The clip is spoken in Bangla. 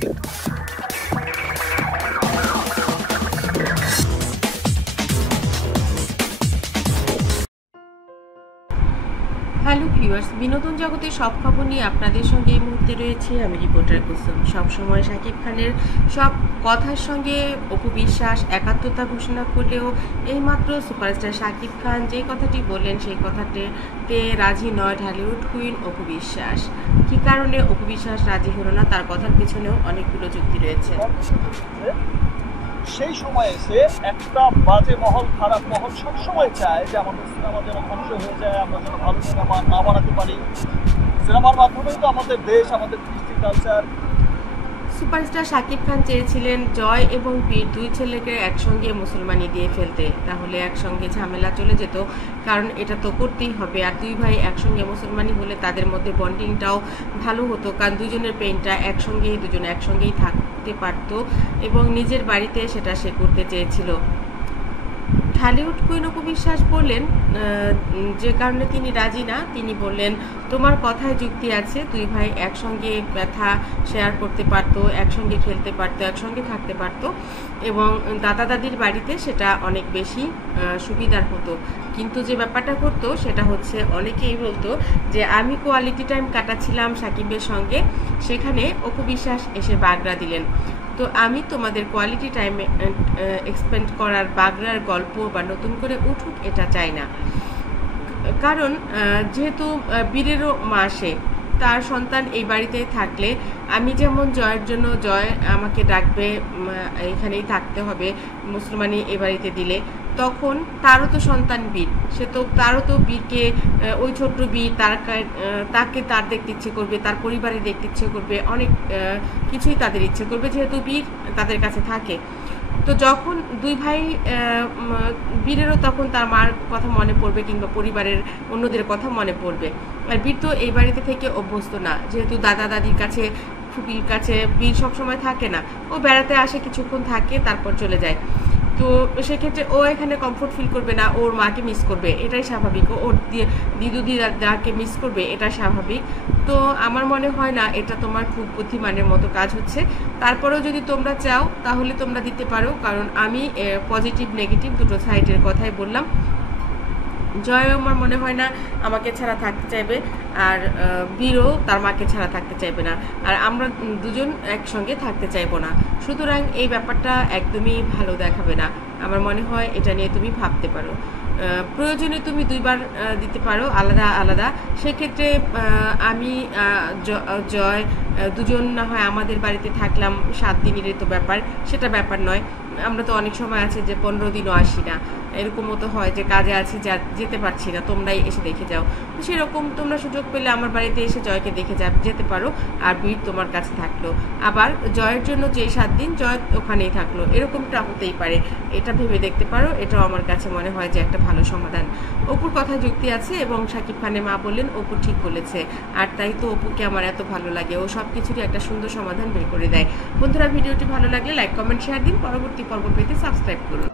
হ্যালো ভিউয়ার্স, বিনোদন জগতের সব খবর নিয়ে আপনাদের সঙ্গে এই মুহূর্তে রয়েছে আমি রিপোর্টার কুসুম। সবসময় শাকিব খানের সব কথার সঙ্গে অপু বিশ্বাস একাত্মতা ঘোষণা করলেও এইমাত্র সুপারস্টার শাকিব খান যে কথাটি বললেন সেই কথাটিতে রাজি নয় ঢালিউড কুইন অপু বিশ্বাস। কী কারণে অপু বিশ্বাস রাজি হলো না তার কথার পিছনেও অনেকগুলো যুক্তি রয়েছে। সেই সময় এসে একটা বাজে মহল, খারাপ মহল সবসময় চায় যে আমাদের সিনেমা যেন ধ্বংস হয়ে যায়, আমরা যেন ভালো সিনেমা না বানাতে পারি। সিনেমার মাধ্যমেই তো আমাদের দেশ, আমাদের কৃষ্টি কালচার। সুপারস্টার শাকিব খান চেয়েছিলেন জয় এবং বীর দুই ছেলেকে একসঙ্গে মুসলমানি দিয়ে ফেলতে, তাহলে একসঙ্গে ঝামেলা চলে যেত, কারণ এটা তো করতেই হবে। আর দুই ভাই একসঙ্গে মুসলমানি হলে তাদের মধ্যে বন্ডিংটাও ভালো হতো, কারণ দুজনের পেইনটা দুজনে একসঙ্গেই থাকতে পারতো এবং নিজের বাড়িতে সেটা সে করতে চেয়েছিল। ঢালিউড কুইন অপু বিশ্বাস বললেন যে কারণে তিনি রাজি না, তিনি বললেন তোমার কথায় যুক্তি আছে, দুই ভাই একসঙ্গে ব্যথা শেয়ার করতে পারতো, একসঙ্গে খেলতে পারতো, একসঙ্গে থাকতে পারতো এবং দাদা দাদির বাড়িতে সেটা অনেক বেশি সুবিধার হতো। কিন্তু যে ব্যাপারটা করতো সেটা হচ্ছে, অনেকেই বলতো যে আমি কোয়ালিটি টাইম কাটাচ্ছিলাম সাকিবের সঙ্গে, সেখানে অপু বিশ্বাস এসে বাগড়া দিলেন। তো আমি তোমাদের কোয়ালিটি টাইমে এক্সপেন্ড করার বাগড়ার গল্প বা নতুন করে উঠুক এটা চাই না, কারণ যেহেতু বীরেরও মাসে তার সন্তান এই বাড়িতে থাকলে আমি যেমন জয়ের জন্য জয় আমাকে ডাকবে, এখানেই থাকতে হবে মুসলমানি এ বাড়িতে দিলে, তখন তারও তো সন্তান বীর, তারও তো বীরকে, ওই ছোট্ট বীর তাকে তার দেখতে ইচ্ছে করবে, তার পরিবারে দেখতে ইচ্ছে করবে, অনেক কিছুই তাদের ইচ্ছে করবে যেহেতু বীর তাদের কাছে থাকে। তো যখন দুই ভাই বীরেরও তখন তার মার কথা মনে পড়বে কিংবা পরিবারের অন্যদের কথা মনে পড়বে। আর বীর তো এই বাড়িতে থেকে অভ্যস্ত না, যেহেতু দাদা দাদির কাছে, ফুপির কাছে বীর সবসময় থাকে না, ও বেড়াতে আসে, কিছুক্ষণ থাকে, তারপর চলে যায়। তো সেক্ষেত্রে ও এখানে কমফোর্ট ফিল করবে না, ওর মাকে মিস করবে, এটাই স্বাভাবিক, ওর দিদু দিদাকে মিস করবে, এটা স্বাভাবিক। তো আমার মনে হয় না এটা তোমার খুব বুদ্ধিমানের মতো কাজ হচ্ছে। তারপরেও যদি তোমরা চাও তাহলে তোমরা দিতে পারো, কারণ আমি পজিটিভ নেগেটিভ দুটো সাইডের কথাই বললাম। জয় আমার মনে হয় না আমাকে ছাড়া থাকতে চাইবে, আর বীরও তার মাকে ছাড়া থাকতে চাইবে না, আর আমরা দুজন একসঙ্গে থাকতে চাইবো না। সুতরাং এই ব্যাপারটা একদমই ভালো দেখাবে না। আমার মনে হয় এটা নিয়ে তুমি ভাবতে পারো, প্রয়োজনে তুমি দুইবার দিতে পারো আলাদা আলাদা। সেক্ষেত্রে আমি জয় দুজন না হয় আমাদের বাড়িতে থাকলাম 7 দিনেরই তো ব্যাপার, সেটা ব্যাপার নয়। আমরা তো অনেক সময় আছে যে 15 দিনও আসি না, এরকমও তো হয় যে কাজে আছি, যেতে পারছি না, তোমরাই এসে দেখে যাও। তো সেরকম তোমরা সুযোগ পেলে আমার বাড়িতে এসে জয়কে দেখে যেতে পারো, আর বীর তোমার কাছে থাকলো, আবার জয়ের জন্য যে 7 দিন জয় ওখানেই থাকলো, এরকমটা হতেই পারে। এটা ভেবে দেখতে পারো, এটাও আমার কাছে মনে হয় যে একটা ভালো সমাধান। অপুর কথা যুক্তি আছে এবং শাকিব খানের মা বললেন অপু ঠিক বলেছে, আর তাই তো অপুকে আমার এত ভালো লাগে, ও সব কিছুরই একটা সুন্দর সমাধান বের করে দেয়। বন্ধুরা, ভিডিওটি ভালো লাগলে লাইক, কমেন্ট, শেয়ার দিন। পরবর্তী পর্ব পেতে সাবস্ক্রাইব করুন।